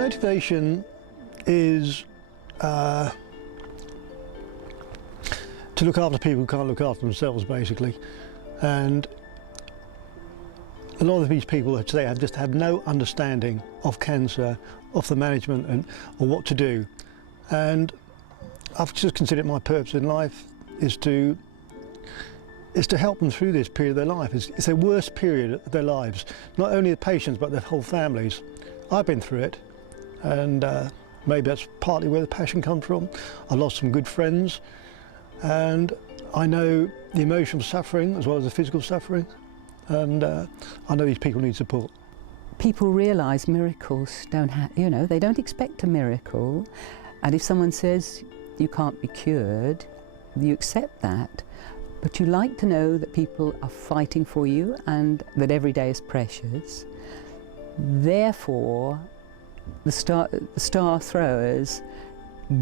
motivation is to look after people who can't look after themselves, basically. And a lot of these people today just have no understanding of cancer, of the management and or what to do. And I've just considered my purpose in life is to help them through this period of their life. It's their worst period of their lives, not only the patients but their whole families. I've been through it, and maybe that's partly where the passion comes from. I lost some good friends, and I know the emotional suffering as well as the physical suffering, and I know these people need support. People realise miracles don't have, they don't expect a miracle, and if someone says you can't be cured, you accept that, but you like to know that people are fighting for you and that every day is precious. Therefore, the Star Throwers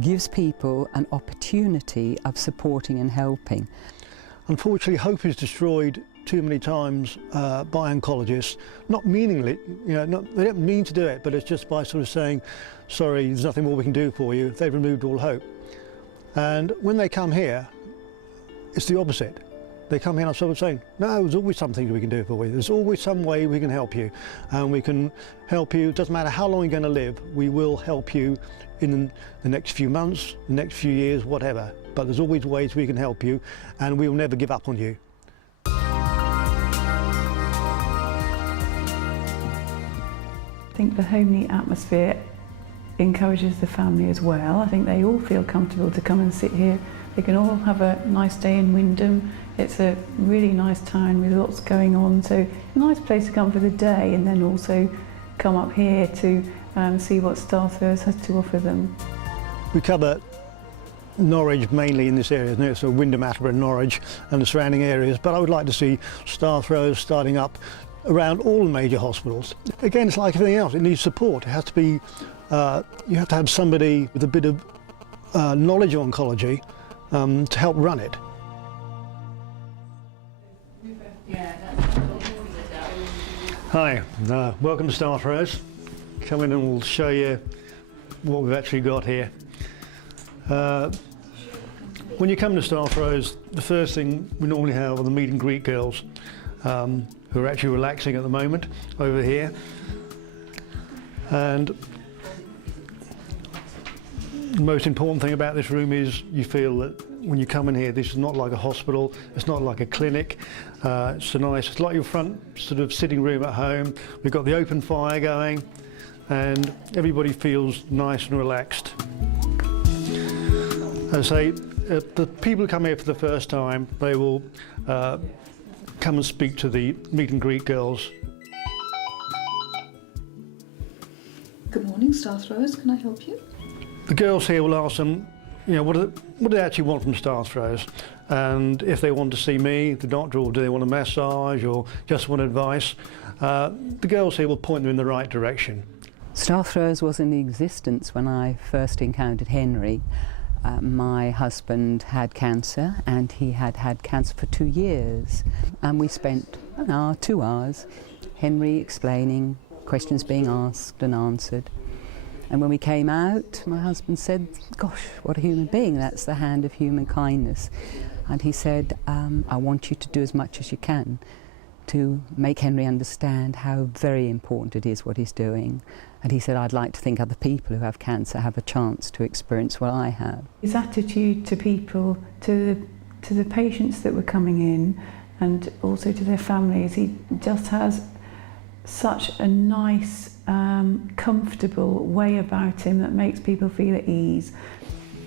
gives people an opportunity of supporting and helping. Unfortunately, hope is destroyed too many times by oncologists, not meaningly, they don't mean to do it, but it's just by sort of saying, sorry, there's nothing more we can do for you. They've removed all hope. And when they come here, it's the opposite. They come here and I'm sort of saying, no, there's always something we can do for you. There's always some way we can help you. And we can help you, it doesn't matter how long you're going to live, we will help you in the next few months, the next few years, whatever. But there's always ways we can help you, and we will never give up on you. I think the homely atmosphere encourages the family as well. I think they all feel comfortable to come and sit here. They can all have a nice day in Wymondham. It's a really nice town with lots going on, so a nice place to come for the day and then also come up here to see what Star Throwers has to offer them. We cover Norwich mainly in this area, isn't it? So Wymondham, Attleborough, Norwich and the surrounding areas, but I would like to see Star Throwers starting up around all the major hospitals. Again, it's like everything else, it needs support. It has to be, you have to have somebody with a bit of knowledge of oncology to help run it. Hi, welcome to Star Throwers. Come in and we'll show you what we've actually got here. When you come to Star Throwers, the first thing we normally have are the meet and greet girls who are actually relaxing at the moment over here. And the most important thing about this room is you feel that when you come in here, this is not like a hospital, it's not like a clinic. It's it's like your front sort of sitting room at home. We've got the open fire going and everybody feels nice and relaxed. As I say, the people who come here for the first time, they will come and speak to the meet and greet girls. Good morning, Star Throwers. Can I help you? The girls here will ask them, what do they actually want from Star Throwers? And if they want to see me, the doctor, or do they want a massage or just want advice, the girls here will point them in the right direction. Star Throwers was in existence when I first encountered Henry. My husband had cancer and he had had cancer for 2 years, and we spent an hour, 2 hours, Henry explaining, questions being asked and answered. And when we came out, my husband said, gosh, what a human being, that's the hand of human kindness. And he said, I want you to do as much as you can to make Henry understand how very important it is what he's doing. And he said, I'd like to think other people who have cancer have a chance to experience what I have. His attitude to people, to the patients that were coming in and also to their families, he just has such a nice, comfortable way about him that makes people feel at ease.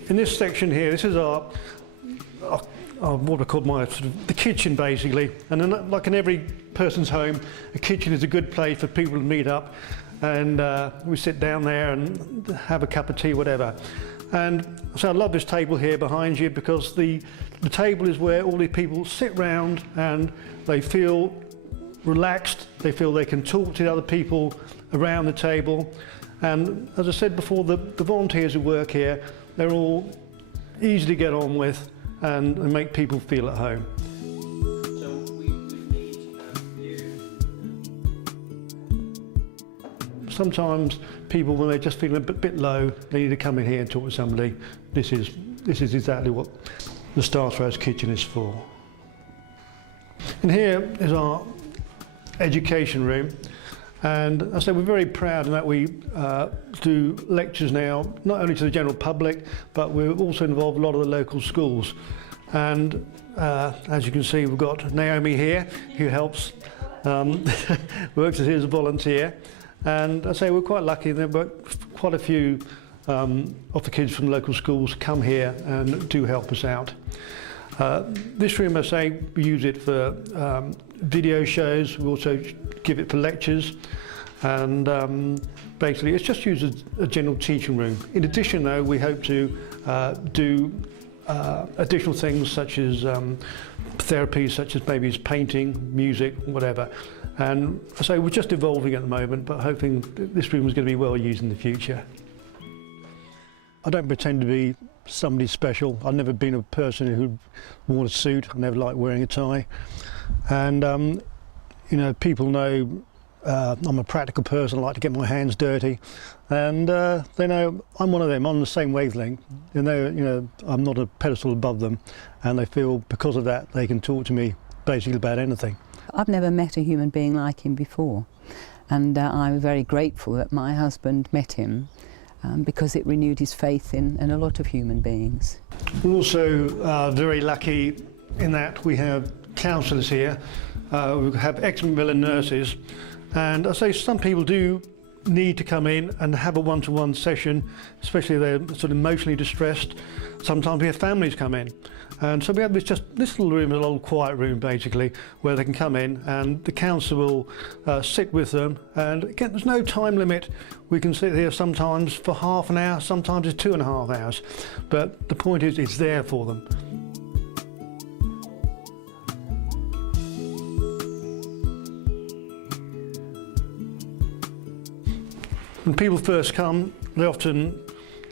In this section here, this is our what I call the kitchen basically. And then, like in every person's home, a kitchen is a good place for people to meet up, and we sit down there and have a cup of tea, whatever. And so I love this table here behind you, because the table is where all the people sit round and they feel relaxed, they feel they can talk to the other people around the table. And as I said before, the volunteers who work here, they're all easy to get on with and make people feel at home. sometimes people, when they're just feeling a bit low, they need to come in here and talk to somebody. This is exactly what the Star Throwers Kitchen is for. And here is our education room. And I say we're very proud in that we do lectures now, not only to the general public, but we're also involved in a lot of the local schools. And as you can see, we've got Naomi here, who helps, works here as a volunteer. And I say we're quite lucky that quite a few of the kids from local schools come here and do help us out. This room, I say, we use it for video shows. We also give it for lectures, and basically it's just used as a general teaching room. In addition, though, we hope to do additional things such as therapies, such as maybe painting, music, whatever. And I say we're just evolving at the moment, but hoping this room is going to be well used in the future. I don't pretend to be somebody special. I've never been a person who wore a suit. I never liked wearing a tie. And you know, people know I'm a practical person. I like to get my hands dirty, and they know I'm one of them. I'm on the same wavelength. You know, I'm not a pedestal above them, and they feel because of that they can talk to me basically about anything. I've never met a human being like him before, and I'm very grateful that my husband met him. Because it renewed his faith in a lot of human beings. We're also very lucky in that we have counsellors here, we have ex-Macmillan nurses, and I say some people do need to come in and have a one-to-one session, especially if they're sort of emotionally distressed. Sometimes we have families come in, and so we have this little room, a little quiet room basically, where they can come in and the counsellor will sit with them. And again, there's no time limit. We can sit here sometimes for half an hour, sometimes it's 2.5 hours, but the point is it's there for them. When people first come, they often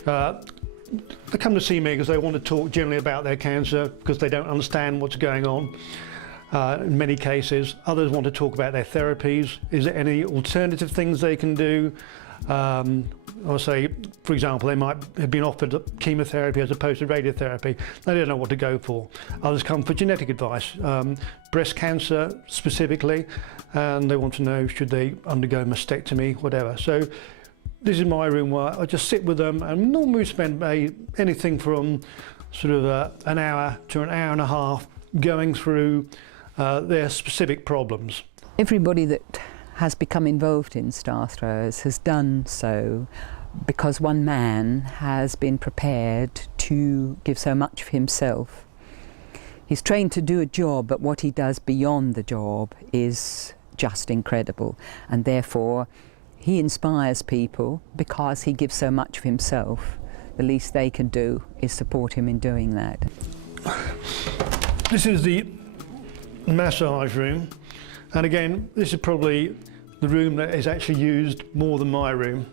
they come to see me because they want to talk generally about their cancer because they don't understand what's going on. In many cases, others want to talk about their therapies. Is there any alternative things they can do? I'll say, for example, they might have been offered chemotherapy as opposed to radiotherapy. They don't know what to go for. Others come for genetic advice, breast cancer specifically, and they want to know should they undergo mastectomy, whatever. So this is my room where I just sit with them, and normally we spend anything from sort of an hour to an hour and a half going through their specific problems. Everybody that has become involved in Star Throwers has done so because one man has been prepared to give so much of himself. He's trained to do a job, but what he does beyond the job is just incredible, and therefore he inspires people because he gives so much of himself. The least they can do is support him in doing that. This is the massage room, and again, this is probably the room that is actually used more than my room,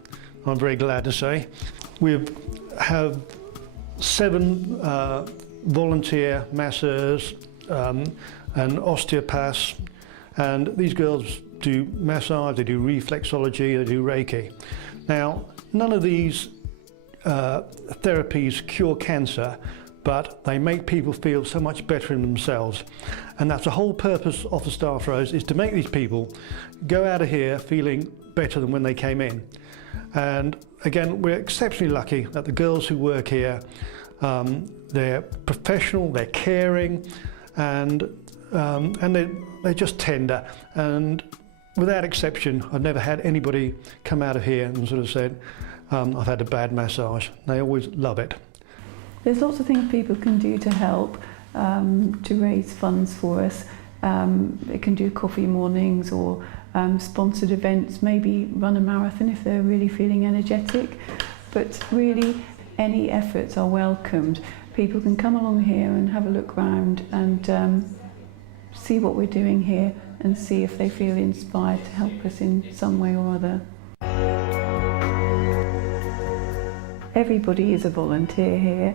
I'm very glad to say. We have 7 volunteer masseurs and osteopaths, and these girls do massage, they do reflexology, they do Reiki. Now, none of these therapies cure cancer, but they make people feel so much better in themselves. And that's the whole purpose of the Star Throwers, is to make these people go out of here feeling better than when they came in. And again, we're exceptionally lucky that the girls who work here, they're professional, they're caring, and they're just tender. And without exception, I've never had anybody come out of here and sort of said, I've had a bad massage. They always love it. There's lots of things people can do to help, to raise funds for us. They can do coffee mornings or sponsored events, maybe run a marathon if they're really feeling energetic. But really, any efforts are welcomed. People can come along here and have a look round and see what we're doing here and see if they feel inspired to help us in some way or other. Everybody is a volunteer here.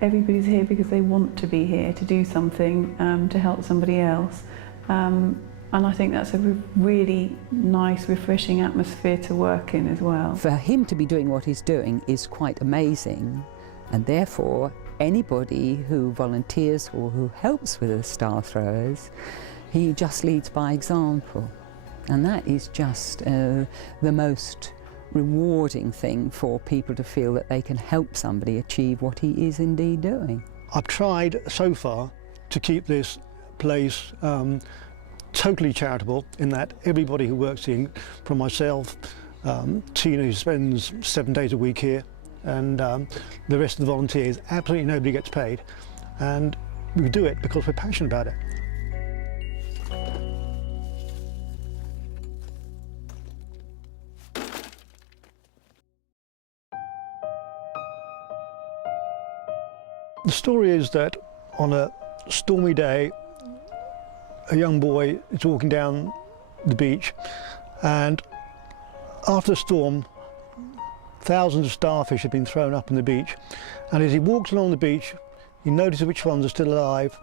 Everybody's here because they want to be here to do something to help somebody else. And I think that's a really nice, refreshing atmosphere to work in as well. For him to be doing what he's doing is quite amazing, and therefore anybody who volunteers or who helps with the star throwers, he just leads by example. And that is just the most rewarding thing for people to feel that they can help somebody achieve what he is indeed doing. I've tried so far to keep this place totally charitable, in that everybody who works here, from myself, Tina, who spends 7 days a week here, and the rest of the volunteers, absolutely nobody gets paid. And we do it because we're passionate about it. The story is that on a stormy day, a young boy is walking down the beach, and after the storm, thousands of starfish have been thrown up on the beach, and as he walks along the beach, he notices which ones are still alive,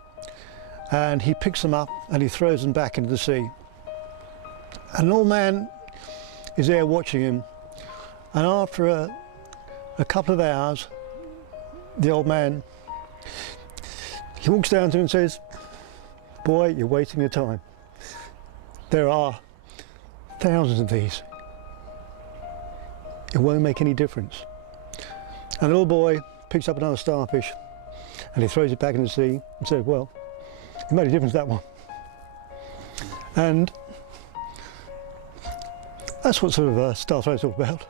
and he picks them up and he throws them back into the sea. And an old man is there watching him, and after a couple of hours, the old man, he walks down to him and says, "Boy, you're wasting your time. There are thousands of these. It won't make any difference." And the little boy picks up another starfish and he throws it back in the sea and says, "Well, it made a difference, that one." And that's what sort of Star Throw is all about.